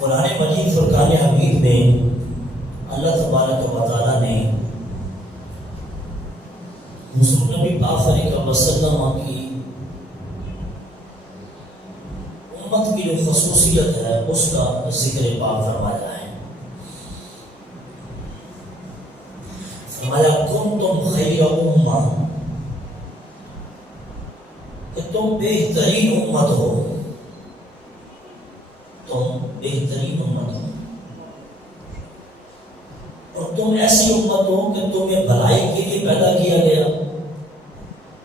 قرآن مجید فرقان حمید میں اللہ تبارک و تعالیٰ نے حضور نبی پاک صلی اللہ علیہ وسلم کی امت کی جو خصوصیت ہے اس کا ذکر پاک فرمایا ہے۔ فرمایا کنتم خیر امہ، کہ تم بہترین امت ہو، تم بہترین امت ہو، اور تم ایسی امت ہو کہ تمہیں بھلائی کے لیے پیدا کیا گیا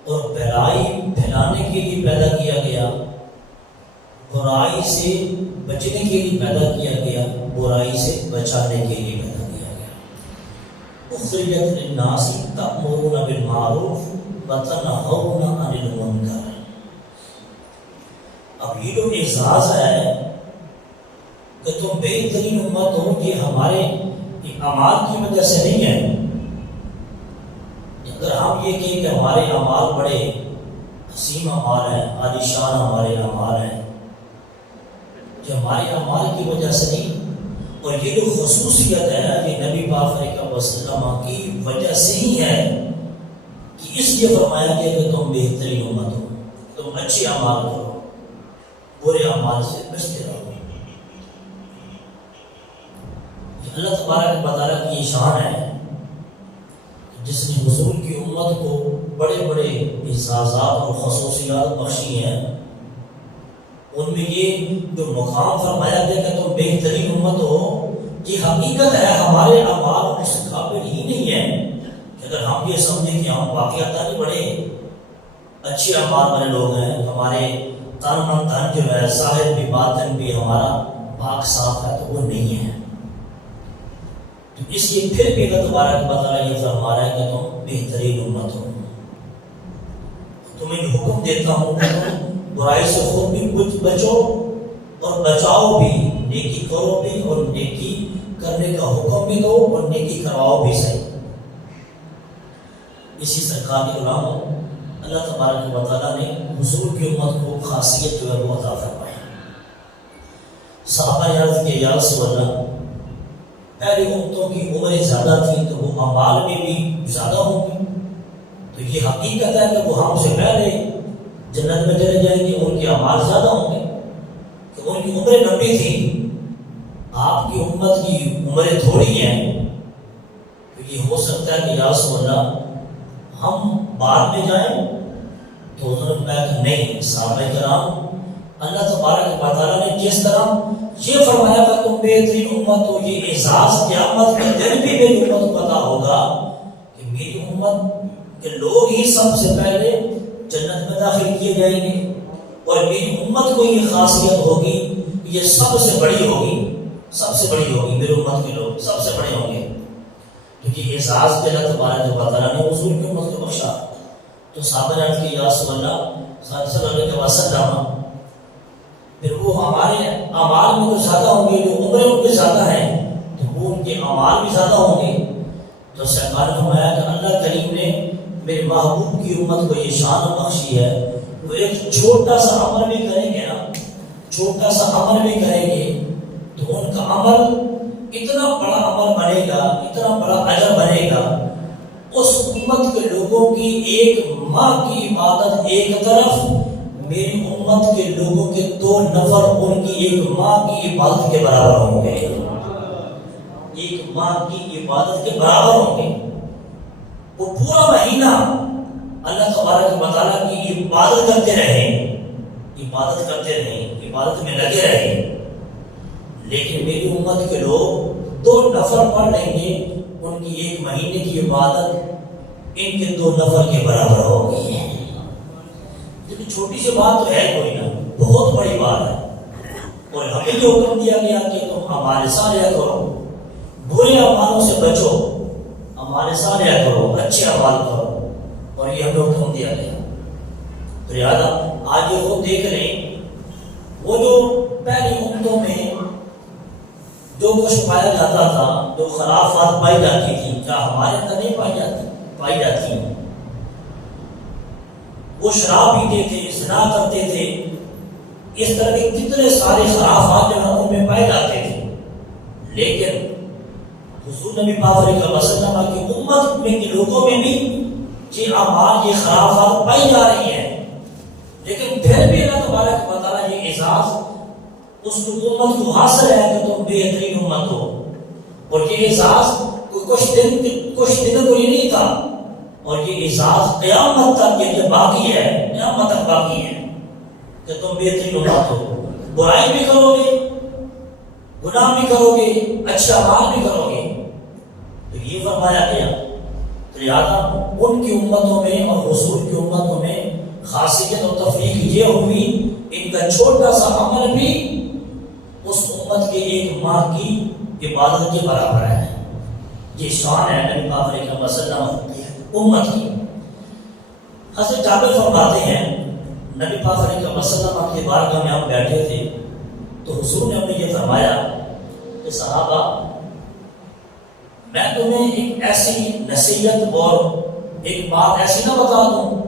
اور بھلائی پھیلانے کے لیے پیدا کیا گیا، برائی سے بچنے کے لیے پیدا کیا گیا، برائی سے بچانے کے لیے پیدا کیا گیا۔ اخرجت للناس تأمرون بالمعروف وتنہون عن المنکر۔ اب یہ جو اعزاز ہے کہ تم بہترین امت ہو، یہ ہمارے اعمال کی وجہ سے نہیں ہے۔ اگر ہم یہ کہیں کہ ہمارے اعمال بڑے حسین اعمال ہیں، عالی شان ہمارے اعمال ہیں، جو ہمارے اعمال کی وجہ سے نہیں، اور یہ جو خصوصیت ہے یہ نبی پاک صلی اللہ علیہ وسلم کی وجہ سے ہی ہے کہ اس لیے فرمایا گیا کہ تم بہترین امت ہو، تم اچھے اعمال کرو، برے اعمال سے بچتے رہو۔ اللہ تبارک و تعالیٰ کی یہ شان ہے جس نے حضور کی امت کو بڑے بڑے اعزازات اور خصوصیات بخشی ہیں۔ ان میں یہ جو مقام فرمایا گیا کہ تم بہترین امت ہو، یہ حقیقت ہے، ہمارے اعمال اس قابل ہی نہیں ہے کہ اگر ہم یہ سمجھیں کہ ہم واقعات بڑے اچھے اعمال والے لوگ ہیں، ہمارے تن من دھن جو ہے، ظاہر بھی باطن بھی ہمارا پاک صاف ہے، تو وہ نہیں ہے۔ تو اس لیے پھر بھی اللہ تبارک و تعالیٰ یہ فرما رہا ہے کہ تم بہترین امت ہو۔ تمہیں حکم دیتا ہوں کہ تم برائی سے خود بھی بچو اور بچاؤ بھی، نیکی کرو بھی اور نیکی کرنے کا حکم بھی دو اور نیکی کرواؤ بھی صحیح۔ اسی سرکار کے غلاموں اللہ تبارک و تعالیٰ نے حضور کی امت کو خاصیت جو ہے وہ عطا فرمائی۔ صحابہ نے عرض کیا یا رسول اللہ، پہلی امتوں کی عمریں زیادہ تھیں تو وہ اعمال میں بھی زیادہ ہوں گی، تو یہ حقیقت ہے کہ وہ ہم سے پہلے جنت میں چلے جائیں گے، ان کے اعمال زیادہ ہوں گے کہ ان کی عمریں لمبی تھیں، آپ کی امت کی عمریں تھوڑی ہیں، تو یہ ہو سکتا ہے کہ یا رسول اللہ ہم بعد میں جائیں؟ تو حضور نے کہا کہ نہیں، صحابہ کرام اللہ تبارک و تعالیٰ نے جس طرح یہ فرمایا کہ تم بہترین امت ہو، یہ اعزاز قیامت کے دن بھی میری امت کو پتا ہوگا کہ میری امت کے لوگ ہی سب سے پہلے جنت میں داخل کیے جائیں گے، اور میری امت کو یہ خاصیت ہوگی، یہ سب سے بڑی ہوگی، سب سے بڑی ہوگی، میری امت کے لوگ سب سے بڑے ہوں گے، کیونکہ اعزاز کے اللہ تبارک و تعالیٰ نے حضور کی امت کو بخشا۔ تو صحابہ نے عرض کیا یا رسول اللہ صلی اللہ علیہ وسلم، پھر وہ ہمارے اعمال میں تو زیادہ ہوں گے، جو عمریں ان کے زیادہ ہیں تو وہ ان کے اعمال بھی زیادہ ہوں گے۔ تو سرکار نے فرمایا کہ اللہ کریم نے میرے محبوب کی امت کو یہ شان بخشی ہے، وہ ایک چھوٹا سا عمل بھی کریں گے نا، چھوٹا سا عمل بھی کریں گے تو ان کا عمل اتنا بڑا عمل بنے گا، اتنا بڑا اجر بنے گا، اس امت کے لوگوں کی ایک ماہ کی عبادت ایک طرف، میری امت کے لوگوں کے 2 نفر ان کی ایک ماہ کی عبادت کے برابر ہوں گے، ایک ماہ کی عبادت کے برابر ہوں گے۔ وہ پورا مہینہ اللہ تبارک و تعالیٰ کی عبادت کرتے رہیں، عبادت کرتے رہیں، عبادت میں لگے رہیں، لیکن میری امت کے لوگ 2 نفر پڑھ لیں گے، ان کی ایک مہینے کی عبادت ان کے 2 نفر کے برابر ہوگی۔ لیکن چھوٹی سی بات تو ہے کوئی نا، بہت بڑی بات ہے، اور ہمیں جو حکم دیا گیا کہ تم ہمارے صالح کرو، برے اعمالوں سے بچو، ہمارے صالح کرو، اچھے اعمال کرو، اور یہ ہمیں حکم دیا گیا۔ تو لہٰذا آج یہ خود دیکھ لیں، وہ جو پہلی امتوں میں جو کچھ پایا جاتا تھا، جو خرافات پائی جاتی تھی، کیا ہمارے اندر نہیں پائی جاتی؟ وہ شراب پیتے تھے، زنا کرتے تھے، اس طرح کے کتنے سارے خرافات جو ان میں پائے جاتے تھے، لیکن حضور نبی پاک علیہ وسلم کی امت میں کے لوگوں میں بھی یہ اعمال یہ خرافات پائی جا رہی ہیں، لیکن پھر بھی اللہ تبارک و تعالیٰ یہ اعزاز اس امت کو حاصل ہے کہ تم بہترین امت ہو. اور یہ اعزاز کچھ دن کو یہ نہیں تھا، اور یہ اعزاز قیامت تک یہ باقی ہے، قیامت تک باقی ہے کہ تم بہترین امت ہو. برائی بھی کرو گے، گناہ بھی کرو گے، اچھا اعمال بھی کرو گے، تو یہ فرمایا گیا. تو لہٰذا ان کی امتوں میں اور حضور کی امتوں میں خاصیت اور تفریق یہ ہوئی، ان کا چھوٹا سا عمل بھی اس امت کے ایک ماہ کی عبادت کے برابر ہے. یہ شان ہے نبی پاک علیہ وسلم امت کی. حضرت جابر فرماتے ہیں نبی پاک علیہ وسلم کے بارگاہ میں ہم بیٹھے تھے تو حضور نے ہمیں یہ فرمایا کہ صحابہ میں تمہیں ایک ایسی نصیحت اور ایک بات ایسی نہ بتا دوں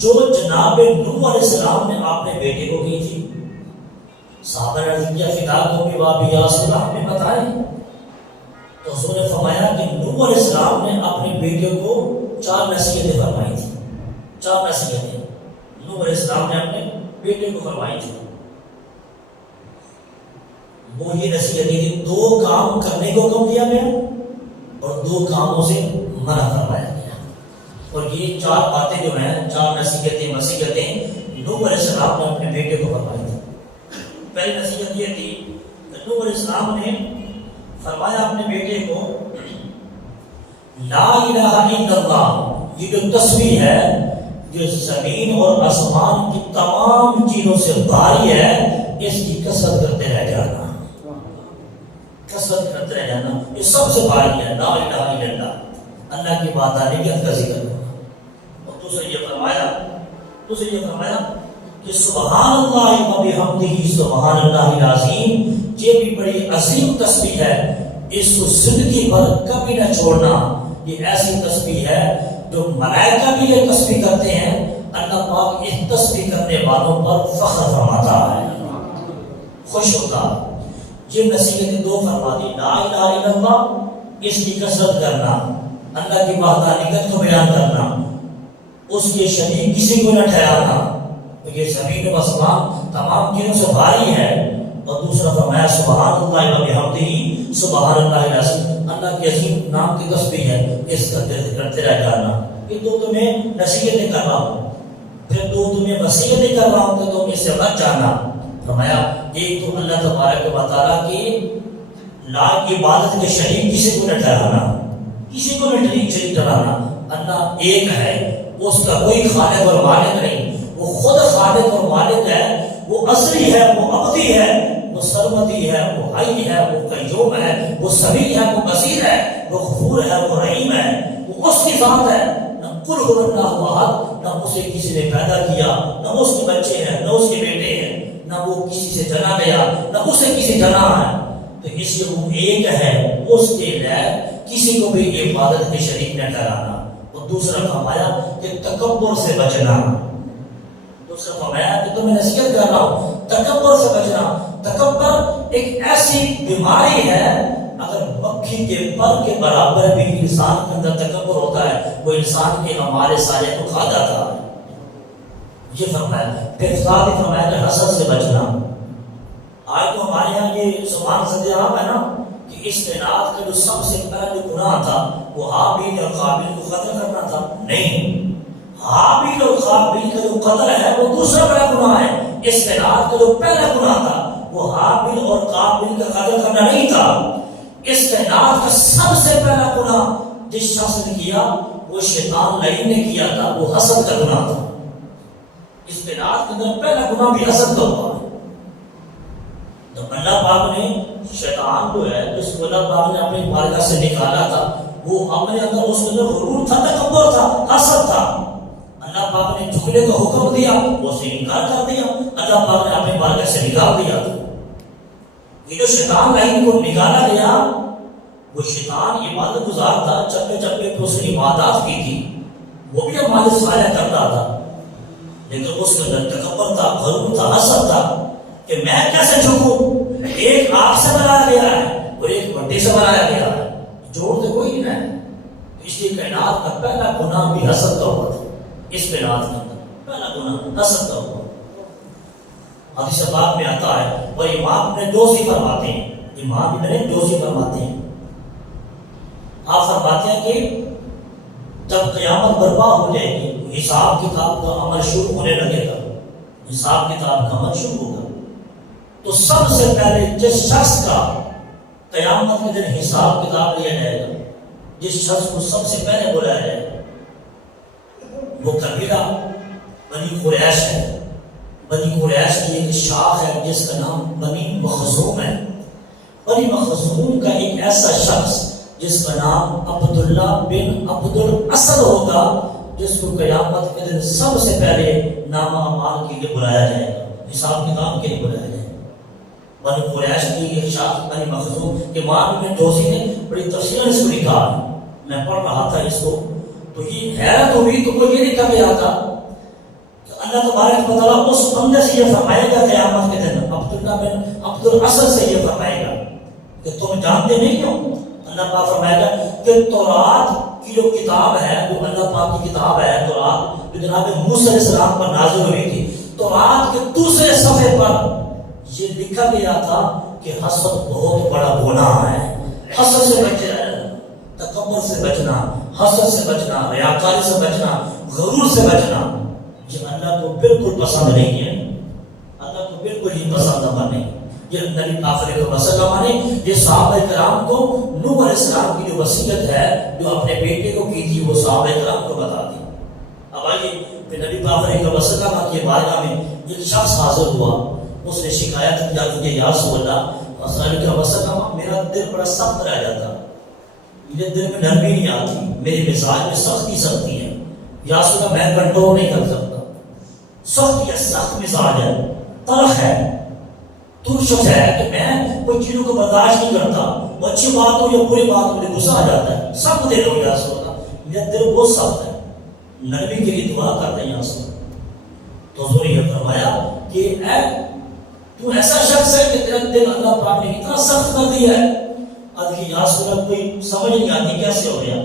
جو جناب نوح علیہ السلام نے اپنے بیٹے کو کی تھی. صحابہ نے کیا فدا کو بھی وابی یا رسول اللہ ہمیں بتائیں. تو حضور نے فرمایا کہ نوح علیہ السلام نے اپنے بیٹے کو 4 نصیحتیں فرمائی تھی. 4 نصیحتیں نوح علیہ السلام نے اپنے بیٹے کو فرمائی تھی. وہ یہ نصیحتیں تھی 2 کام کرنے کو حکم دیا گیا اور 2 کاموں سے منع فرمایا گیا. اور یہ 4 باتیں جو ہیں 4 نصیحتیں نوح علیہ السلام نے اپنے بیٹے کو فرمائی تھی. پہلی نصیحت یہ تھی کہ نوح علیہ السلام نے فرمایا اپنے بیٹے کو لا الہ الا اللہ، یہ جو تسبیح ہے جو زمین اور آسمان کی تمام چیزوں سے بھاری ہے، اس کی کثرت کرتے رہ جانا، کثرت کرتے رہ جانا، یہ سب سے بھاری ہے. لا الہ الا اللہ، اللہ کی وحدانیت کا ذکر کرنا. اور دوسرے یہ فرمایا کہ سبحان اللہ و بحمدہ سبحان اللہ العظیم، یہ بھی بڑی عظیم تسبیح ہے، اس کو زندگی بھر کبھی نہ چھوڑنا. یہ ایسی تسبیح ہے جو ملائکہ بھی یہ تسبیح کرتے ہیں، اللہ پاک اس تسبیح کرنے والوں پر فخر فرماتا ہے، خوش ہوتا. یہ نصیحتیں 2 فرما دی، لا الہ الا اللہ، اس کی کثرت کرنا، اللہ کی وحدانیت کو بیان کرنا، اس کے شریک کسی کو نہ ٹھہرانا، یہ زمین و آسمان تمام چیزوں سے بھاری ہے. اور دوسرا فرمایا سبحان اللہ و بحمدہ سبحان اللہ العظیم، اللہ کے عظیم نام کی تسبیح ہے، اس کا کرتے رہ جانا. یہ 2 تمہیں نصیحتیں کر رہا ہوں، پھر 2 تمہیں وصیتیں کر رہا ہوں کہ تم اس سے بچ جانا. فرمایا ایک تو اللہ تبارک و تعالیٰ کی لا عبادت کے شریک کسی کو نہ ٹھہرانا، کسی کو نہ شریک ٹھہرانا. اللہ ایک ہے، اس کا کوئی خالق اور مالک نہیں، وہ خود خالق اور مالک ہے، وہ اصلی ہے، وہ ابدی ہے، وہ سرمدی ہے، وہ حی ہے، وہ قیوم ہے، وہ سمیع ہے، وہ بصیر ہے، وہ غفور ہے، وہ رحیم ہے، وہ اس کی ذات ہے. نہ قل هو اللہ احد، نہ اسے کسی نے پیدا کیا، نہ اس کے بچے ہیں، نہ اس کے بیٹے ہیں، نہ وہ کسی سے جنا گیا، نہ اسے کسی جنا ہے. تو اس لیے وہ ایک ہے، اس کے لیے کسی کو بھی عبادت کے شریک نہ ٹھہرانا. اور دوسرا فرمایا کہ تکبر سے بچنا. دوسرا فرمایا کہ تمہیں نصیحت کر رہا ہوں تکبر سے بچنا. تکبر ایک ایسی بیماری ہے، اگر مکھی کے پر کے برابر بھی انسان کے اندر تکبر ہوتا ہے، وہ انسان کے ہمارے سارے کو کھا جاتا ہے. یہ فرمایا. پھر ساتھ ہی فرمایا کہ حسد سے بچنا. آج تو ہمارے یہاں یہ سبحان سدی عام ہے نا کہ استناد کا جو سب سے پہلا جو گناہ تھا وہ حابیل اور قابیل کو قتل کرنا تھا. نہیں، حابیل اور قابیل کا جو قتل ہے وہ دوسرا بڑا گناہ ہے. استناد کا جو پہلا گناہ تھا وہ حابیل اور قابیل کا قتل کرنا نہیں تھا. استناد کا سب سے پہلا گناہ جس شخص نے کیا وہ شیطان لعین نے کیا تھا، وہ حسد کا گناہ تھا. استناد کے اندر پہلا گناہ بھی حسد کا ہوا. تو اللہ پاک نے شیطان جو ہے جس کو اللہ پاک نے اپنی بارگاہ سے نکالا تھا، وہ اپنے اندر اس کے اندر غرور تھا، تکبر تھا، حسد تھا. اللہ پاک نے جھکنے کا حکم دیا، وہ سے انکار کر دیا، اللہ پاک نے اپنی بارگاہ سے نکال دیا. یہ جو شیطان لعین کو نکالا گیا وہ شیطان عبادت گزار تھا، چپے چپے پہ اس نے عبادات کی تھی، وہ بھی ہمارے صالح کرتا تھا، لیکن اس کے اندر تکبر تھا، غرور تھا، حسد تھا کہ میں کیسے جھکوں. ایک آپ سے بنایا گیا ہے، وہ مٹی سے بنایا گیا ہے، جوڑ تو کوئی نہیں ہے۔ اس لیے کائنات کا پہلا گناہ بھی حسد کا ہوا تھا۔ اس کائنات کے اندر پہلا گناہ حسد کا ہوا۔ حدیث پاک میں آتا ہے، اور امام ابن جوزی فرماتے ہیں، امام ابن جوزی فرماتے ہیں، آپ فرماتے ہیں کہ جب قیامت برپا ہو جائے گی، حساب کتاب کا عمل شروع ہونے لگے گا، حساب کتاب کا عمل شروع ہوگا، تو سب سے پہلے جس شخص کا قیامت کے دن حساب کتاب لیا جائے گا، جس شخص کو سب سے پہلے بلایا جائے گا، وہ قبیلہ بنی قریش ہے۔ بنی قریش کی ایک شاخ ہے جس کا نام بنی مخزوم ہے۔ بنی مخزوم کا ایک ایسا شخص جس کا نام عبداللہ بن عبد الاسد ہوگا، جس کو قیامت کے دن سب سے پہلے نامہ اعمال کے لیے بلایا جائے گا، حساب کتاب کے لیے بلایا جائے گا۔ بنی قریش کی ایک شاخ بنی مخزوم کے امام ابن جوزی نے بڑی تفصیل اس کو لکھا ہے، میں پڑھ رہا تھا اس کو تو یہ حیرت ہوئی، تو وہ یہ لکھا گیا تھا کہ اللہ تبارک و تعالیٰ اس بندے سے یہ فرمائے گا قیامت کے دن، عبداللہ بن عبد الاسد سے یہ فرمائے گا کہ تم جانتے نہیں ہو، اللہ پاک فرمائے گا کہ تورات کی جو کتاب ہے، جو اللہ پاک کی کتاب ہے تورات، جو جناب موسیٰ علیہ السلام پر نازل ہوئی تھی، تورات کے دوسرے صفحے پر یہ لکھا گیا تھا کہ حسد بہت بڑا گناہ ہے، حسد سے بچنا، تکبر سے بچنا، حسد سے بچنا، ریاکاری سے بچنا، غرور سے بچنا، یہ اللہ کو بالکل پسند نہیں ہے، اللہ کو بالکل ہی پسند نہیں۔ یہ نبی پاک علیہ وسلم نے یہ صحابہ کرام کو نوح علیہ السلام کی جو وصیت ہے جو اپنے بیٹے کو کی تھی، وہ صحابہ کرام کو بتا دی۔ اب آئیے کہ نبی پاک علیہ وسلم کی بارگاہ میں ایک شخص حاضر ہوا، اس نے شکایت کیا کہ یا رسول اللہ صلی اللہ علیہ وسلم، میرا دل بڑا سخت رہ جاتا، میرے دل میں نرمی نہیں آتی، میرے مزاج میں سختی ہے، یا رسول اللہ میں کنٹرول نہیں کر سکتا، سخت مزاج ہے، تلخ ہے، ترشت ہے کہ میں کوئی چیزوں کو برداشت نہیں کرتا، وہ اچھی بات ہو یا بری بات ہو مجھے غصہ آ جاتا ہے، سخت دل ہو یا رسول اللہ، میرا دل بہت سخت ہے، نرمی کے لیے دعا کرتے ہیں یا رسول اللہ۔ تو حضور نے یہ فرمایا کہ اے تو ایسا شخص ہے کہ تیرا دل اللہ پاک نے اتنا سخت کر دیا ہے، اب کہ یا رسول اللہ کوئی سمجھ نہیں آتی کیسے ہو گیا۔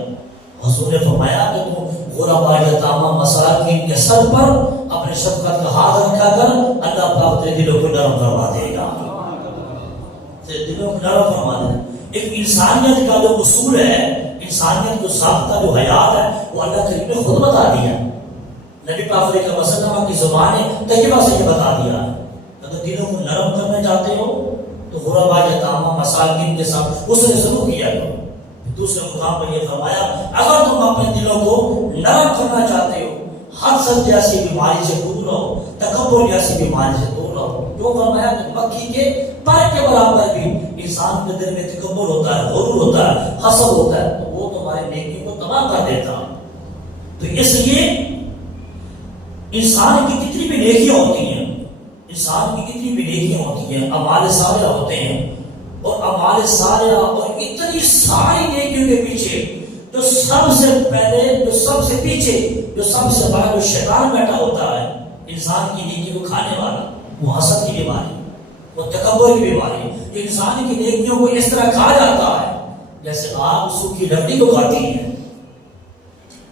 حضور نے فرمایا کہ تو غرباء یتامیٰ مساکین کے سر پر اپنے شفقت کا ہاتھ رکھا کر، اللہ پاک تیرے دلوں کو نرم فرما دے گا، تیرے دلوں کو نرم فرما دے گا۔ ایک انسانیت کا جو اصول ہے، انسانیت جو ضابطہ جو حیات ہے، وہ اللہ کریم نے خود بتا دیا، نبی پاک علیہ وسلم کی زبان طیبہ سے یہ بتا دیا ہے۔ اگر دلوں کو نرم کرنا چاہتے ہو تو غرباء یتامیٰ مساکین کے ساتھ اس نے ضرور کیا کرو۔ دوسرے مقام پر یہ فرمایا اگر تم اپنے دلوں کو نرم کرنا چاہتے ہو، حسد جیسی بیماری سے دور رہو، تکبر جیسی بیماری سے دور رہو۔ جو فرمایا کہ مکھی کے پر کے برابر بھی انسان کے دل میں تکبر ہوتا ہے، غرور ہوتا ہے، حسد ہوتا ہے، تو وہ تمہاری نیکی کو تباہ کر دیتا۔ تو اس لیے انسان کی کتنی بھی نیکیاں ہوتی ہیں، انسان کی کتنی بھی نیکیاں ہوتی ہیں، اعمال صالحہ ہوتے ہیں، اور اعمال صالحہ اور اتنی ساری نیکیوں کے پیچھے جو سب سے پہلے، جو سب سے پیچھے، جو سب سے بڑا جو شیطان بیٹھا ہوتا ہے انسان کی نیکی کو کھانے والا، وہ حسد کی بیماری، وہ تکبر کی بیماری۔ انسان کی نیکیوں کو اس طرح کھا جاتا ہے جیسے آگ سوکھی لکڑی کو کھاتی ہے۔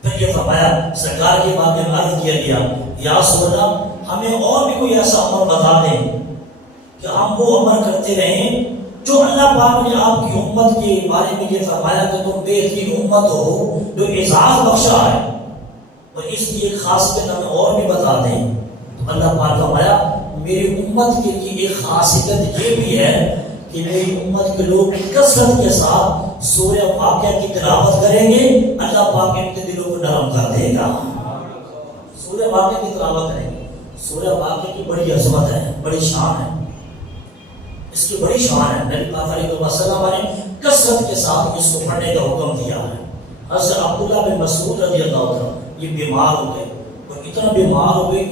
پھر یہ فرمایا سرکار کے بارے میں عرض کیا گیا یا رسول اللہ ہمیں اور بھی کوئی ایسا عمل بتا دیں کہ ہم وہ عمل کرتے رہیں جو اللہ پاک نے آپ کی امت کے بارے میں یہ فرمایا کہ تم بہترین امت ہو، جو اعزاز بخشا ہے، اور اس کی ایک خاصیت ہمیں اور بھی بتا دیں۔ تو اللہ پاک فرمایا میری امت کے لیے ایک خاصیت یہ بھی ہے کہ میری امت کے لوگ کثرت کے ساتھ سورہ واقعہ کی تلاوت کریں گے، اللہ پاک ان کے دلوں کو نرم کر دے گا۔ سورہ واقعہ کی تلاوت کریں گے، سورہ واقعہ کی بڑی عظمت ہے، بڑی شان ہے، اس کی بڑی شان ہے۔ نبی پاک علیہ وسلم نے کثرت کے ساتھ اس کو پڑھنے کا حکم دیا ہے۔ حضرت عبداللہ بن مسعود رضی اللہ عنہ یہ بیمار ہو گئے، اور اتنا بیمار ہو گئے،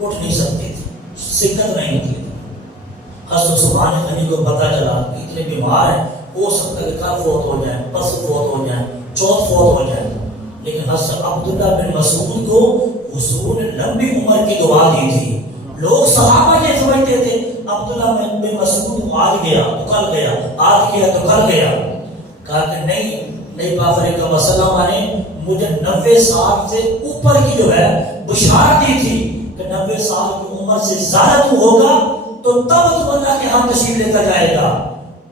اٹھ نہیں سکتے تھے، سکت نہیں ہوتی تھی۔ حضرت سبحان نبی کو پتہ چلا کہ اتنے بیمار ہیں، ہو سکتا ہے کہ کل فوت ہو جائیں، پرسوں فوت ہو جائیں، چوتھ فوت ہو جائیں، لیکن حضرت عبداللہ بن مسعود کو حضور نے لمبی عمر کی دعا دی تھی۔ لوگ صحابہ یہ سمجھتے تھے عبداللہ بن مسعود آج گیا تو کل گیا، آج گیا تو کل گیا. کہا کہ نہیں پاک علیہ وسلم نے مجھے 90 سال سے اوپر کی جو ہے بشارت دی تھی کہ 90 سال کی عمر سے زیادہ تو ہوگا تو تب تو اللہ کے ہاں تشریف لیتا جائے گا.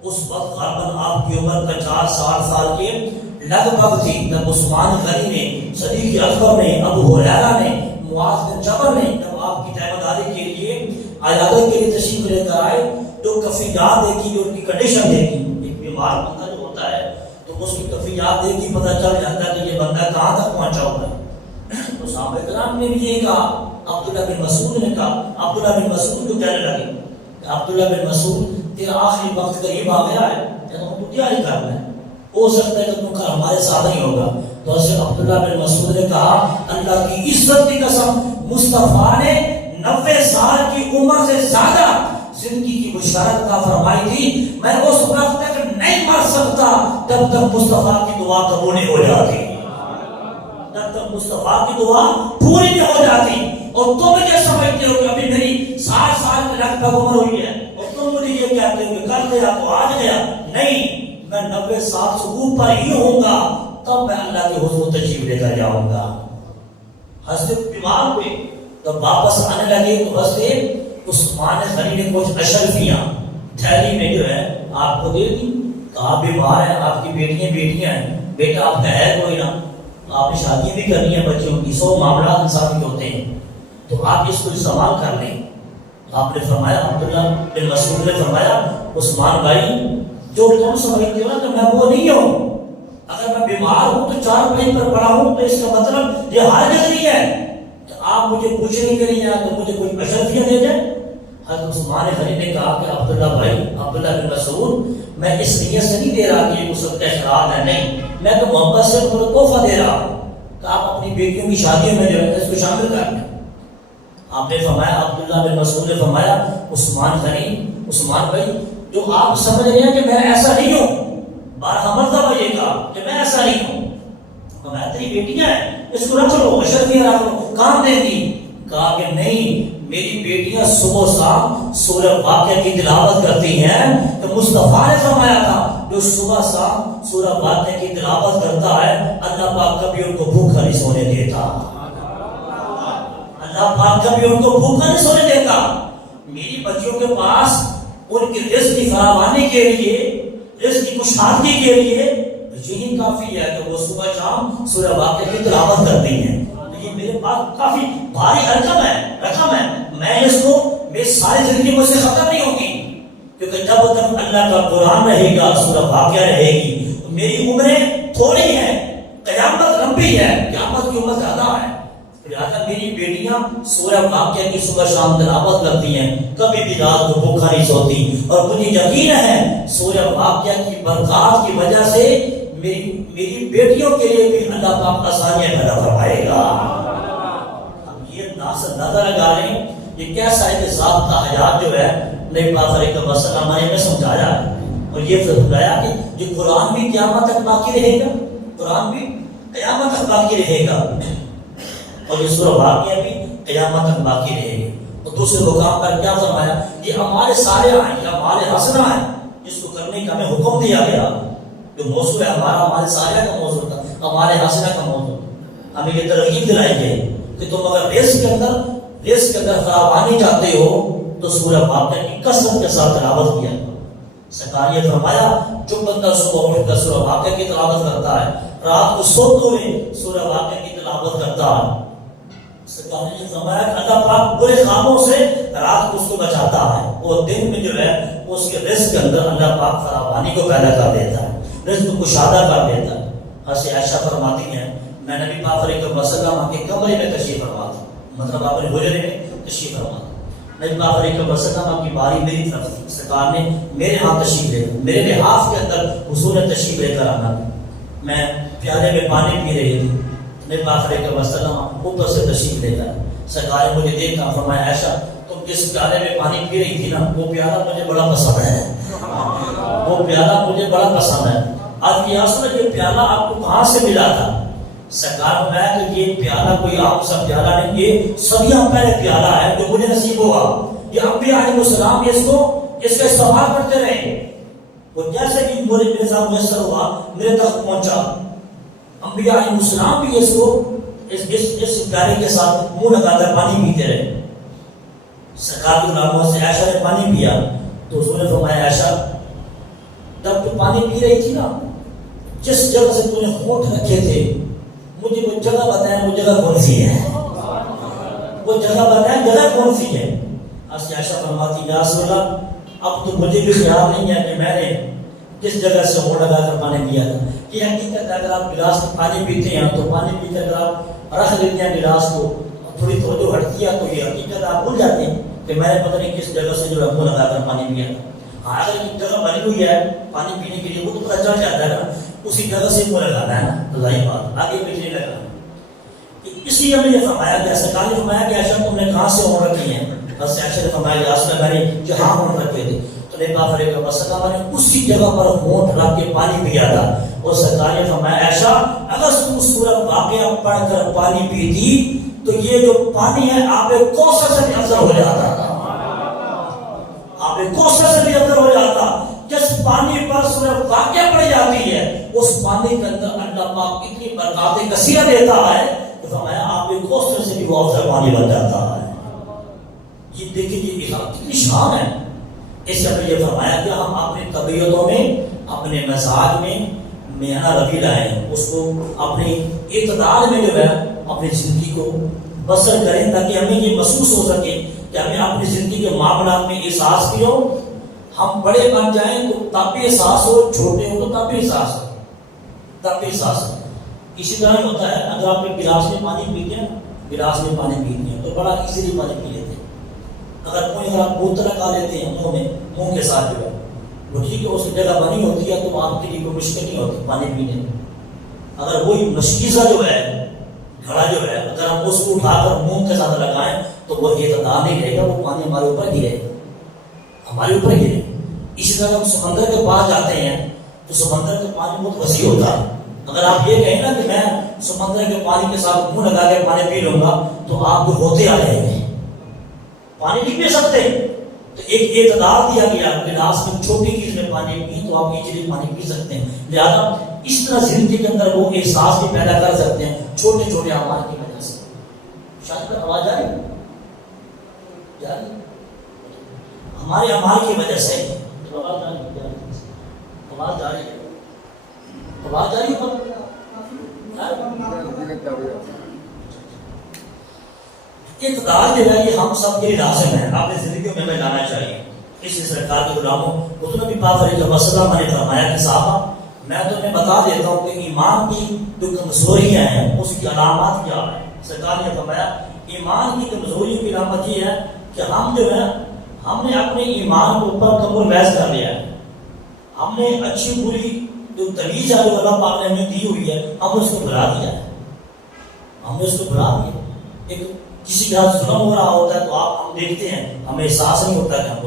اس وقت غالباً آپ کی عمر 50-60 سال کے لگ بھگ تھی جب عثمان غنی نے، صدیق اکبر نے، ابو ہریرہ نے، معاذ بن جبل نے جب آپ کی تیمارداری کے لیے عیادت کے لیے تشریف لے کر آئے تو کفیات دیکھی، جو ان کی کنڈیشن دیکھی. ایک بیمار بندہ جو ہوتا ہے تو اس کی کفیات دیکھی پتہ چل جاتا ہے کہ یہ بندہ کہاں تک پہنچا ہوا ہے. تو صحابہ کرام نے بھی یہ کہا، عبداللہ بن مسعود نے کہا، عبداللہ بن مسعود کو کہنے لگے عبداللہ بن مسعود تیرا آخری وقت قریب آ گیا ہے، تو تیاری کرنا ہے، ہو سکتا ہے کہ تم کا ہمارے ساتھ نہیں ہوگا. تو حضرت عبداللہ بن مسعود نے کہا اللہ کی عزت کی قسم مصطفیٰ نے 90 سال کی عمر سے زیادہ زندگی کی بشارت کا فرمائی تھی، میں اس وقت تک نہیں مر سکتا جب تک مصطفیٰ کی دعا قبول نہیں ہو جاتی، جب تک مصطفیٰ کی دعا پوری نہیں ہو جاتی. اور تم یہ سمجھتے ہو کہ ابھی میری 60 سال کی لگ بھگ عمر ہوئی ہے اور تم مجھے یہ کہتے ہو کہ کل گیا تو آج گیا. نہیں، میں 90 سال سے اوپر ہی ہوں گا تب میں اللہ کے حضور تشریف لے کر جاؤں گا. حضرت بیمار ہوئے تو واپس آنے لگے تو حضرت عثمان غنی نے کچھ اشرفیاں تھیلی میں جو ہے آپ کو دے دی. آپ بیمار ہیں، آپ کی بیٹیاں ہیں، بیٹا آپ کا ہے کوئی نہ، آپ نے شادی بھی کرنی ہے بچوں کی، 100 معاملات انسان کے ہوتے ہیں، تو آپ اس کو استعمال کر لیں. آپ نے فرمایا، عبداللہ بن مسعود نے فرمایا عثمان بھائی جو تم سمجھتے ہو نا کہ میں وہ نہیں ہوں، اگر میں بیمار ہوں تو 4 مہینے پر پڑا ہوں تو اس کا مطلب یہ حاجت نہیں ہے کہ آپ مجھے پوچھنے کے لیے تو مجھے کوئی اشرفیاں دے دیں. حضرت عثمان غنی نے کہا کہ عبداللہ بھائی، عبداللہ بن مسعود میں اس نیت سے نہیں دے رہا کہ یہ غسل کا احرام ہے، نہیں، میں تو محبت سے تحفہ دے رہا ہوں کہ آپ اپنی بیٹیوں کی شادیوں میں جو ہے اس کو شامل کر لیں. آپ نے فرمایا، عبداللہ بن مسعود نے فرمایا عثمان غنی، عثمان بھائی جو آپ سمجھ رہے ہیں کہ میں ایسا نہیں ہوں، بارہ مرتبہ یہ کہا کہ میں ایسا نہیں ہوں، میں تیری بیٹیاں ہیں اس کو رکھ لو، اشرفیاں رکھ لو، کام دیں گی. کہا کہ نہیں، میری بیٹیاں صبح و شام سورہ واقعہ کی تلاوت کرتی ہیں کہ مصطفیٰ نے فرمایا تھا جو صبح شام سورہ واقعہ کی تلاوت کرتا ہے اللہ پاک کبھی ان کو بھوکا نہیں سونے دیتا، اللہ پاک کبھی ان کو بھوکا نہیں سونے دیتا. میری بچیوں کے پاس ان کی رزق کی فراوانی کے لیے، رزق کی کشادگی کے لیے یہی کافی ہے کہ وہ صبح شام سورہ واقعہ کی تلاوت کرتی ہیں. یہ میرے پاس کافی بھاری رقم ہے، میں اس کو میری ساری زندگی مجھ سے ختم نہیں ہوگی، کیونکہ جب تک اللہ کا قرآن رہے گا، سورہ واقعہ رہے گی. میری عمریں تھوڑی ہیں، قیامت لمبی ہے، قیامت کی عمر زیادہ ہے. لہٰذا میری بیٹیاں سورہ واقعہ کی صبح شام تلاوت کرتی ہیں، کبھی بھی رات کو بھوکا نہیں سوتی، اور مجھے یقین ہے سورہ واقعہ کی برکات کی وجہ سے میری بیٹیوں کے لیے بھی اللہ پاک آسانیاں پیدا فرمائے گا. اب یہ نظر لگا لیں یہ کیسا ہے کہ ضابطہ حیات جو ہے نبی پاک علیہ وسلم نے سمجھایا ہے، اور یہ فرمایا کہ یہ قرآن بھی قیامت تک باقی رہے گا، قرآن بھی قیامت تک باقی رہے گا، اور یہ سورہ واقعہ بھی قیامت تک باقی رہے گی. اور دوسرے مقام پر کیا فرمایا، یہ ہمارے سارے ہیں، یہ ہمارے حسنہ ہیں جس کو کرنے کا ہمیں حکم دیا گیا. جو موضوع ہے ہمارے سارے کا موضوع تھا، ہمارے حسنہ کا موضوع، ہمیں یہ ترغیب دلائی گئی کہ تم اگر رزق کے اندر فراوانی چاہتے ہو تو سورہ واقعہ کی کثرت کے ساتھ تلاوت کیا. سرکار یہ فرمایا جو بندہ صبح اٹھ کر سورہ واقعہ کی تلاوت کرتا ہے، رات کو سوتے ہوئے سورہ واقعہ کی تلاوت کرتا ہے، سرکار نے یہ فرمایا کہ اللہ پاک برے خوابوں سے رات کو اس کو بچاتا ہے، وہ دن میں جو ہے اس کے رزق کے اندر اللہ پاک فراوانی کو پیدا کر دیتا ہے، رزق کو کشادہ کر دیتا ہے. حضرت عائشہ فرماتی ہیں میں نبی پاک علیہ وسلم کے کمرے میں تشریف فرما تھا، مطلب آپ نے حجرے میں تشریف فرما تھا. نبی پاک علیہ وسلم کی باری میری طرف تھی، سرکار نے میرے ہاں تشریف لے میرے لحاف کے اندر حضور نے تشریف لے کر آنا. میں پیالے میں پانی پی رہی تھی، نبی پاک علیہ وسلم اوپر سے تشریف لے کر سرکار نے مجھے دیکھا، فرمایا عائشہ تم جس پیالے میں پانی پی رہی تھی نا وہ پیالہ مجھے بڑا پسند ہے، وہ پیالہ مجھے بڑا پسند ہے. آج کی آسمان یہ پیالہ آپ کو کہاں سے ملا تھا؟ سرکار میں کہ یہ پیالہ کوئی عام سا پیالہ نہیں، یہ صدیوں پہلے پیالہ ہے جو مجھے نصیب ہوا. یہ انبیاء علیہ السلام اس کا استعمال کرتے رہے. وہ جیسے بھی میرے ساتھ میسر ہوا میرے تک پہنچا. انبیاء علیہ السلام بھی اس پیالے کے ساتھ منہ لگا کر پانی پیتے رہے. سرکار کے غلاموں سے عائشہ نے پانی پیا تو اس نے فرمایا عائشہ جب تو پانی پی رہی تھی نا جس جگہ سے تو نے ہونٹ رکھے تھے مجھے وہ جگہ بتائیں وہ جگہ کون سی ہے. وہ جگہ بتائیں جگہ کون سی ہے. عائشہ فرماتی یا رسول اللہ اب تو مجھے بھی یاد نہیں ہے کہ میں نے کس جگہ سے ہونٹ لگا کر پانی پیا تھا. یہ حقیقت ہے اگر آپ گلاس میں پانی پیتے ہیں تو پانی پی کر اگر آپ رکھ لیتے ہیں گلاس کو تھوڑی توجہ ہٹتی ہے تو یہ حقیقت آپ بھول جاتے ہیں کہ میں نے پتہ نہیں کس جگہ سے جو ہے منہ لگا کر پانی پیا تھا. ہاں اگر ایک جگہ بنی ہوئی ہے پانی پینے کے لیے وہ تو پتہ چل جاتا ہے نا اسی جگہ سے منہ لگانا ہے نا. اللہ بات آگے پیچھے نہیں لگانا. اس لیے ہمیں یہ فرمایا گیا سرکار نے فرمایا کہ عائشہ تم نے کہاں سے ہونٹ رکھی ہیں. بس عائشہ نے فرمایا کہ آسلم میں نے جہاں ہونٹ رکھے تھے تو نے کہا فرے کا بس میں نے اسی جگہ پر ہونٹ رکھ کے پانی پیا تھا. اور سرکار نے فرمایا عائشہ اگر تم سورہ واقعہ پڑھ کر پانی پیتی تو یہ جو پانی ہے آب کوثر سے بھی افضل ہو جاتا. آب کوثر سے بھی افضل ہو جاتا. جس پانی پر سورہ واقعہ پڑھی جاتی ہے اس پانی کے اندر اللہ پاک اتنی برکات کثیرہ دیتا ہے کہ فرمایا آب کوثر سے بھی وہ افضل پانی بن جاتا ہے. یہ دیکھیں یہ کتنی شان ہے. اس سے ہمیں یہ فرمایا کہ ہم اپنی طبیعتوں میں اپنے مزاج میں میانہ روی لائیں اس کو اپنے اعتدال میں جو ہے اپنی زندگی کو بسر کریں تاکہ ہمیں یہ محسوس ہو سکے کہ ہمیں اپنی زندگی کے معاملات میں احساس بھی ہو. ہم بڑے بن جائیں تو تب بھی احساس ہو چھوٹے ہو تو تب بھی احساس ہو تب بھی احساس ہو. اسی طرح ہوتا ہے اگر آپ ایک گلاس میں پانی پیتے ہیں گلاس میں پانی پیتے ہیں تو بڑا ایزیلی پانی پی لیتے ہیں. اگر کوئی اگر آپ بوتل لگا لیتے ہیں منہ میں منہ کے ساتھ جو ہے وہ ٹھیک ہے اس کی جگہ بنی ہوتی ہے تو آپ کے لیے کوئی مشکل نہیں ہوتی پانی پینے میں. اگر وہی مشکیزہ جو ہے گھڑا جو ہے اگر ہم اس کو اٹھا کر منہ کے ساتھ لگائیں تو وہ اعتدال نہیں رہے گا وہ پانی ہمارے اوپر گرے ہمارے اوپر گرے. اسی طرح ہم سمندر کے پاس جاتے ہیں تو سمندر کا پانی بہت وسیع ہوتا ہے. اگر آپ یہ کہیں نا کہ میں سمندر کے پانی کے ساتھ منہ لگا کے پانی پی لوں گا تو آپ کو ہوتے آ جائیں گے پانی نہیں پی سکتے. تو ایک اعتدال دیا گیا گلاس میں چھوٹی چیز میں پانی پی تو آپ ایزیلی پانی پی سکتے ہیں. لہٰذا اس طرح زندگی کے اندر وہ احساس بھی پیدا کر سکتے ہیں چھوٹے چھوٹے اعمال کی وجہ سے. شاید آواز آ رہی ہمارے اعمال کی وجہ سے آواز آ رہی ہے آواز آ رہی ہے. اقتدار جو ہے یہ ہم سب کے لیے لازم ہے اپنی زندگیوں میں لانا چاہیے. اسی سرکار کے غلاموں حضور نبی پاک علیہ السلام نے فرمایا کہ صحابہ میں تمہیں بتا دیتا ہوں کہ ایمان کی جو کمزوریاں ہیں اس کی علامات کیا ہیں. سرکار نے فرمایا ایمان کی کمزوری کی علامت یہ ہے کہ ہم جو ہے ہم نے اپنے ایمان کو اوپر کمر ویز کر لیا ہے. ہم نے اچھی بری جو تمیز ہے جو اللہ پاک نے ہمیں دی ہوئی ہے ہم نے اس کو بھلا دیا ہے. ہم نے اس کو بھلا دیا. ایک کسی کے ہاتھ ظلم ہو رہا ہوتا ہے تو آپ ہم دیکھتے ہیں ہمیں احساس نہیں ہوتا کہ ہم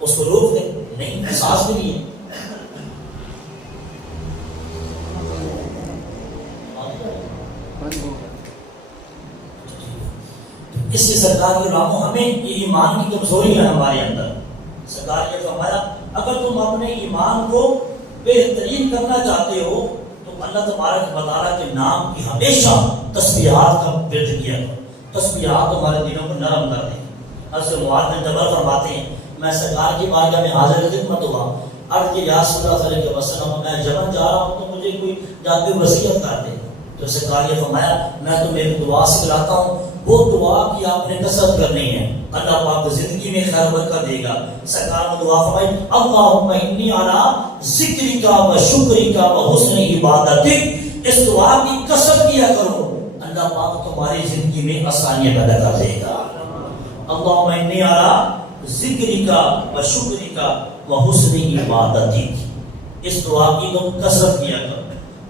اس کو روک دیں. نہیں احساس بھی نہیں ہے. اس لیے سرکار کے غلاموں ہمیں یہ ایمان کی کمزوری ہے ہمارے اندر. سرکار نے فرمایا اگر تم اپنے ایمان کو بہترین کرنا چاہتے ہو تو اللہ تبارک و تعالیٰ کے نام کی ہمیشہ تسبیحات کا ورد کیا کرو. تسبیحات ہمارے دلوں کو نرم کر دیں. حضرت معاذ بن جبل فرماتے ہیں میں سرکار کی بارگاہ میں حاضر خدمت ہوا عرض کہ یا صلی اللہ علیہ وسلم میں یمن جا رہا ہوں تو مجھے کوئی جاتے وصیت کر دے. تو سرکار نے فرمایا میں تمہیں ایک دعا سکھلاتا ہوں وہ دعا کی آپ نے کثرت کرنی ہے اللہ پاک زندگی میں خیر برکت دے گا. سرکار نے دعا فرمائی اللہم انی علی ذکرک و شکرک و حسن عبادتک. اس دعا کی کثرت کیا کرو اللہ پاک تمہاری زندگی میں آسانیاں پیدا کر دے گا. اللہم انی علی ذکرک و شکرک و حسن عبادتک. اس دعا کی تم کثرت کیا کرو.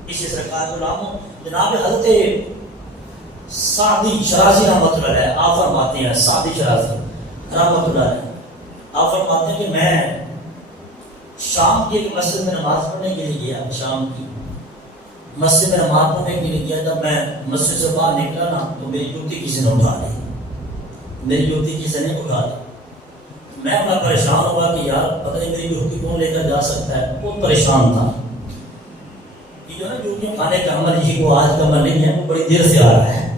اسی سرکار غلاموں جناب حضرت سعدی شرازی رحمۃ اللہ علیہ آپ فرماتے ہیں سعدی شرازی رحمۃ اللہ علیہ آپ فرماتے ہیں کہ میں شام کی ایک مسجد میں نماز پڑھنے کے لیے گیا. شام کی مسجد میں نماز پڑھنے کے لیے گیا. جب میں مسجد سے باہر نکلا نا تو میری جوتی کسی نے اٹھا لی. میری جوتی کسی نے اٹھا لی. میں بڑا پریشان ہوا کہ یار پتہ نہیں میری جوتی کون لے کر جا سکتا ہے، بہت پریشان تھا. یہ جو ہے نا جوتیاں کھانے کا عمل، یہ وہ آج کا عمل نہیں ہے، وہ بڑی دیر سے آ رہا ہے.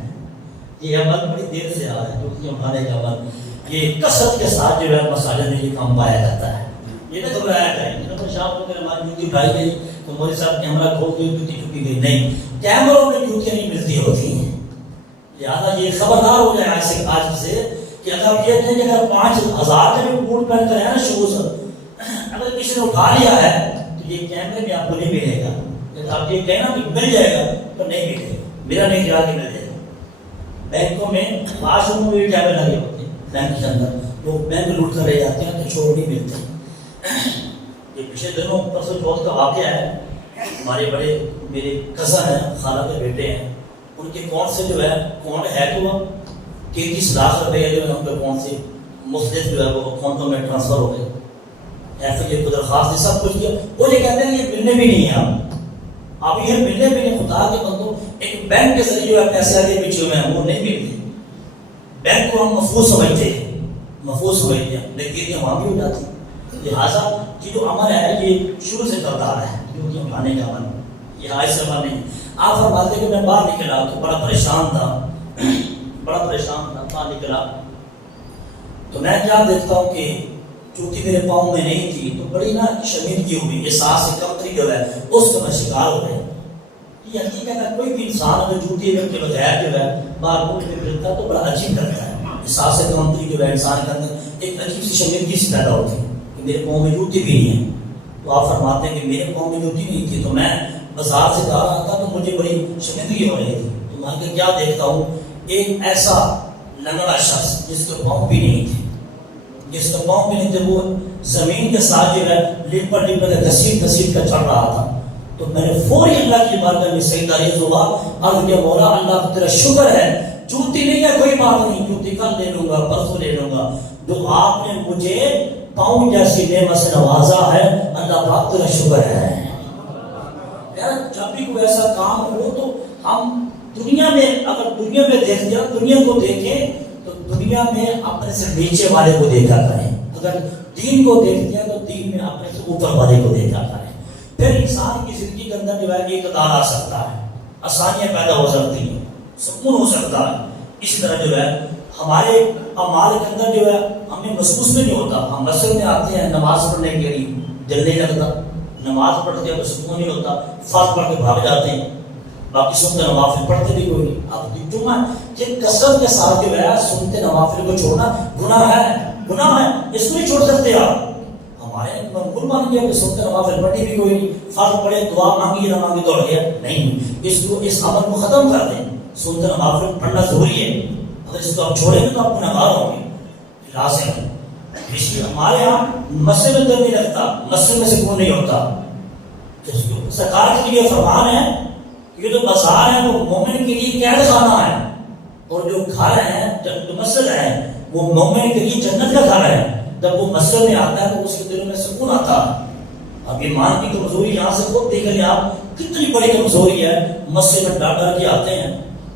یہ عمل بڑی دیر سے آ رہا ہے، جوتیاں کھانے کا عمل. یہ کثرت کے ساتھ جو ہے مساجد میں یہ کام پایا جاتا ہے. یہ نہ گھبرایا جائے، یہ نہ پریشان ہو کر ہماری جوتی اٹھائی گئی تو مولوی صاحب کیمرہ کھول کے جوتی چکی گئی. نہیں، کیمروں میں جوتیاں نہیں ملتی ہوتی ہیں. لہٰذا یہ خبردار ہو جائے آج سے کہ اگر یہ کہ اگر 5,000 کے بھی بوٹ پہن کر ہے نا شوز، اگر کسی نے اٹھا لیا ہے تو یہ کیمرے میں آپ کو نہیں ملے گا. آپ یہ کہنا کہ مل جائے گا تو نہیں ملے گا، میرا نہیں خیال کہ مل جائے گا. بینکوں میں واش روم میں بھی کیمرے لگے ہوتے ہیں، بینک کے اندر لوگ بینک لوٹ کر رہ جاتے ہیں تو چھوڑ نہیں ملتے. یہ پچھلے دنوں پرسوں چوتھ کا واقعہ ہے. ہمارے بڑے میرے کزن ہیں، خالہ کے بیٹے ہیں، ان کے اکاؤنٹ سے جو ہے اکاؤنٹ ہیک ہوا. 33 لاکھ روپے جو ہے ان کے اکاؤنٹ سے مختلف جو ہے وہ اکاؤنٹوں میں ٹرانسفر ہو گئے. ایسے کو درخواست سب کچھ کیا، وہ یہ کہتے ہیں یہ ملنے بھی نہیں ہیں. آپ یہ ملنے بھی نہیں. خدا کے بندو، ایک بینک کے ذریعے جو ہے پیسے آگے پیچھے ہوئے ہیں وہ نہیں ملتے. بینک کو ہم محفوظ سمجھتے ہیں، محفوظ سمجھتے ہیں، لیکن وہاں بھی ہو جاتی. لہٰذا یہ جو عمل ہے یہ شروع سے چلتا آ رہا ہے، جو کھانے کا عمل، یہ آج سے عمل نہیں. آپ فرماتے کہ میں باہر نکلا تو بڑا پریشان تھا، باہر نکلا تو میں کیا دیکھتا ہوں کہ چونکہ میرے پاؤں میں نہیں تھی تو بڑی نا شرمندگی ہوئی، احساس کمتری جو ہے اس کا میں شکار ہو گیا. یہ حقیقت ہے، کوئی بھی انسان اگر جوتی کے بغیر جو ہے باہر ملک میں پھرتا ہے تو بڑا عجیب لگتا ہے. احساس کمتری جو ہے انسان کے اندر ایک عجیب سی شرمندگی سے پیدا ہوتی ہے کہ میرے پاؤں میں جوتی بھی نہیں ہے. تو آپ فرماتے ہیں کہ میرے پاؤں میں جوتی نہیں تھی تو میں بازار سے جا رہا تھا تو مجھے بڑی شرمندگی ہو رہی تھی. تو میں کیا دیکھتا ہوں، ایک ایسا لنگڑا شخص جس کے پاؤں بھی نہیں تھے، وہ زمین کے ساتھ جو ہے لپٹ کر گھسیٹ کر چڑھ رہا تھا. تو میں نے فوری اللہ کی بارگاہ میں سجدہ ریز ہوا، عرض کیا مولا اللہ تیرا شکر ہے، جوتی نہیں ہے کوئی بات نہیں، جوتی کل لے لوں گا، پرسوں لے لوں گا، جو آپ نے مجھے پاؤں جیسی نعمت سے نوازا ہے، اللہ پاک تیرا شکر ہے. جب بھی کوئی ایسا کام ہو تو ہم دنیا میں اگر دنیا میں دیکھ جائے، دنیا کو دیکھیں تو دنیا میں اپنے سے نیچے والے کو دیکھا کریں. اگر دین کو دیکھتے ہیں تو دین میں اپنے سے اوپر والے کو دیکھا کریں. پھر انسان کی زندگی کے اندر جو ہے اقتدار آ سکتا ہے، آسانیاں پیدا ہو سکتی ہیں، سکون ہو سکتا ہے. اس طرح جو ہے ہمارے اعمال کے اندر جو ہے ہمیں محسوس بھی نہیں ہوتا. ہم مسجد میں آتے ہیں نماز پڑھنے کے لیے، دل نہیں لگتا، نماز پڑھتے ہیں تو سکون نہیں ہوتا، فرض پڑھ کے بھاگ جاتے ہیں، باقی سنتے نوافل پڑھتے بھی کوئی نہیں. اب جمعہ کہ کثرت کے ساتھ جو ہے سنتے نوافل کو چھوڑنا گناہ ہے، اس کو نہیں چھوڑ سکتے آپ. ہمارے منقول مان گیا کہ سنتے نوافل پڑھی بھی کوئی نہیں، فرض پڑھے دعا مانگی نہ مانگی دوڑ گیا. نہیں، اس عمل کو ختم کر دیں. سنتے نوافل پڑھنا ضروری ہے، اگر اس کو آپ چھوڑیں گے تو آپ گنہگار ہوں گے. لازم ہے. اس لیے ہمارے یہاں مسجد میں دل نہیں لگتا، مسجد میں سکون نہیں ہوتا. سرکار کے لیے فرمان ہے، یہ جو بازار ہے وہ مومن کے لیے قید خانہ ہے، اور جو گھر ہے جو مسجد ہے وہ مومن کے لیے جنت کا گھر ہے. جب وہ مسجد میں آتا ہے تو اس کے دلوں میں سکون آتا ہے. اب ایمان کی کمزوری یہاں سے خود دیکھ لیں آپ، کتنی بڑی کمزوری ہے. مسجد میں ڈر کے آتے ہیں،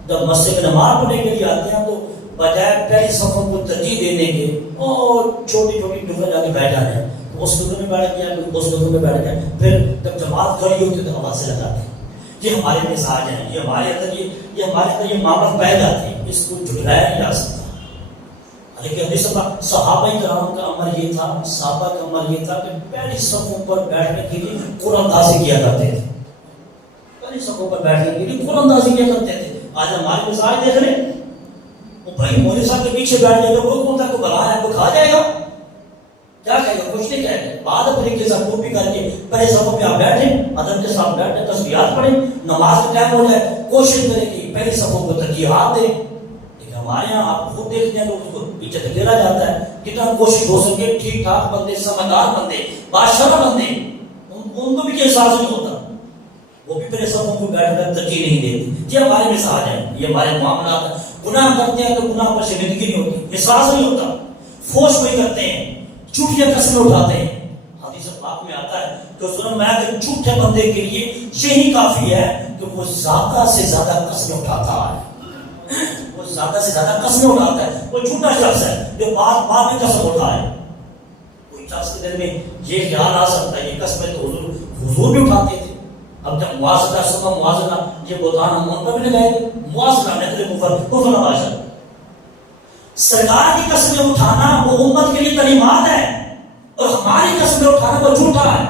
جب مسجد میں نماز پڑھنے کے لیے آتے ہیں تو بجائے پہلی صفوں کو ترجیح دینے کے اور چھوٹی ڈگہ جا کے بیٹھ جاتے ہیں. اس ڈگہ میں بیٹھ گیا، اس ڈگہ میں بیٹھ گیا، پھر جب جماعت کھڑی ہوتی ہے تو آوازیں لگاتے ہیں. یہ ہمارے مزاج ہیں، یہ ہمارے اندر یہ معاملات پہ جاتے ہیں، اس کو جھٹلایا نہیں جا سکتا. لیکن صحابہ کرام کا عمل یہ تھا، صحابہ کا عمل یہ تھا کہ پہلی صفوں پر بیٹھنے کے لیے قرآن اندازی کیا کرتے تھے. پہلی صفوں پر بیٹھنے کے لیے قرآن اندازی کیا کرتے تھے. آج ہمارے مزاج دیکھ رہے ہیں، وہ بھائی مولوی صاحب کے پیچھے بیٹھ جائے گا، وہ کون تھا کو بلا ہے، وہ کھا جائے گا، کیا کہے گا؟ کچھ نہیں کہے گا. بعد طریقے سے کاپی کر کے پہلے صفوں پہ آپ بیٹھیں، ادب کے ساتھ بیٹھیں، تسبیحات پڑھیں، نماز کا ٹائم ہو جائے، کوشش کریں کہ پہلی صفوں کو ترجیحات دیں. لیکن ہمارے یہاں آپ خود دیکھتے ہیں تو اس کو پیچھے دھکیلا جاتا ہے. کتنا کوشش ہو سکے ٹھیک ٹھاک بندے، سمجھدار بندے، بادشاہ بندے، ان کو بھی یہ احساس نہیں ہوتا، وہ بھی پہلے صفوں کو بیٹھ کر ترجیح نہیں دیتے. یہ ہمارے مزاج ہیں، یہ ہمارے معاملات ہیں. گناہ کرتے ہیں تو گناہ پر شرمندگی نہیں ہوتی، احساس نہیں ہوتا. فوش کوئی کرتے ہیں، جھوٹیاں قسمیں اٹھاتے ہیں. حدیث پاک میں آتا ہے کہ سنن میں کہ جھوٹے بندے کے لیے یہی کافی ہے کہ وہ زیادہ سے زیادہ قسمیں اٹھاتا ہے، وہ زیادہ سے زیادہ قسمیں اٹھاتا ہے. وہ جھوٹا شخص ہے جو بار بار میں قسم اٹھائے. شخص کے دل میں یہ خیال آ سکتا ہے یہ قسمیں تو حضور بھی اٹھاتے تھے. اب جب موازنہ صبح موازنہ یہ بہتان ہم ان پر بھی لگائے موازنہ نقل کفر نباشا. سرکار کی قسمیں اٹھانا وہ امت کے لیے تعلیمات ہے اور ہماری قسمیں اٹھانا وہ جھوٹا ہے.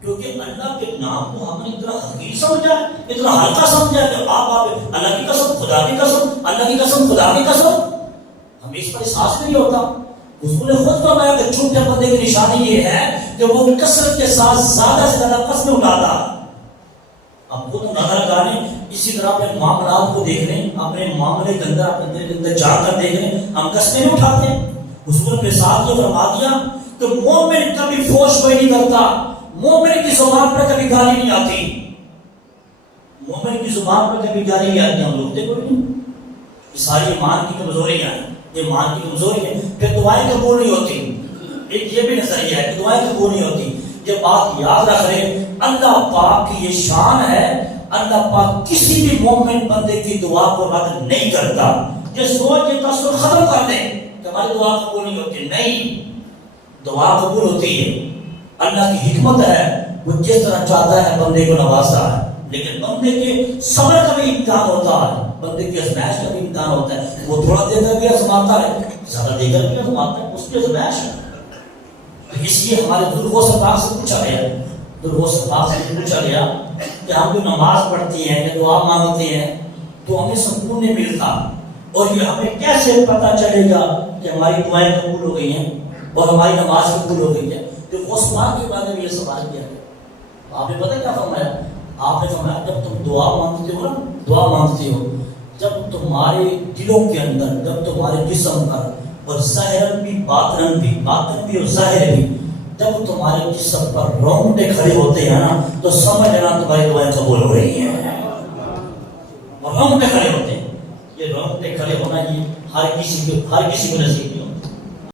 کیونکہ اللہ کے نام کو ہم نے اتنا حقیر سمجھا اتنا ہلکا سمجھا کہ آپ اللہ کی قسم خدا کی قسم اللہ کی قسم خدا کی قسم ہمیں اس پر احساس نہیں ہوتا. حضور نے خود فرمایا کہ جھوٹے بندے کی نشانی یہ ہے کہ وہ کثرت کے ساتھ زیادہ سے زیادہ قسمیں اٹھاتا. اب خود نظر لگانے اسی طرح اپنے معاملات کو دیکھ لیں اپنے معاملے کے اندر اپنے دل کے اندر جا کر دیکھ لیں ہم قسمیں نہیں اٹھاتے. حضور نے ساتھ یہ فرما دیا کہ مومن کبھی فوش کوئی نہیں کرتا. مومن کی زبان پر کبھی گالی نہیں آتی. مومن کی زبان پر کبھی گالی نہیں آتی. ہم لوگ دیکھو نہیں یہ ساری ایمان کی کمزوریاں ہیں. یہ ایمان کی کمزوری ہے. پھر دعائیں قبول نہیں ہوتی. ایک یہ بھی نظریہ ہے کہ دعائیں قبول نہیں ہوتی. یہ بات یاد رکھ رہے اللہ پاک کی یہ شان ہے. اللہ پاک کسی بھی مومن بندے کی دعا کو رد نہیں کرتا. یہ سوچ یہ تصور ختم کر دیں کہ ہماری دعا قبول نہیں ہوتی. نہیں, دعا قبول ہوتی ہے. اللہ کی حکمت ہے وہ جس طرح چاہتا ہے بندے کو نوازتا ہے. لیکن بندے کے صبر کا بھی امتحان ہوتا ہے. بندے کی آزمائش کا بھی امتحان ہوتا ہے. وہ تھوڑا دے کر بھی آزماتا ہے زیادہ دے کر بھی آزماتا ہے. اس کی آزمائش ہے. اس لیے ہمارے درگو سرکار سے پوچھا گیا درگو سرکار سے پوچھا گیا کہ ہم جو نماز پڑھتی ہیں یا دعا مانگتے ہیں تو ہمیں سکون نہیں ملتا اور یہ ہمیں کیسے پتہ چلے گا کہ ہماری دعائیں قبول ہو گئی ہیں اور ہماری نماز قبول ہو گئی ہے. تو عثمان کے بارے میں یہ سوال کیا ہے. آپ نے پتہ کیا فرمایا؟ آپ نے فرمایا جب تم دعا مانگتے ہو نا دعا مانگتے ہو جب تمہارے دلوں کے اندر جب تمہارے جسم پر اور ظاہر بھی باطن بھی اور ظاہر بھی جب تمہارے جسم پر رونگٹے کھڑے ہوتے ہیں نا تو سمجھ لینا تمہاری دعائیں قبول ہو رہی ہیں. اور رونگٹے کھڑے ہوتے ہیں. یہ رونگٹے کھڑے ہونا یہ ہر کسی کو نصیب نہیں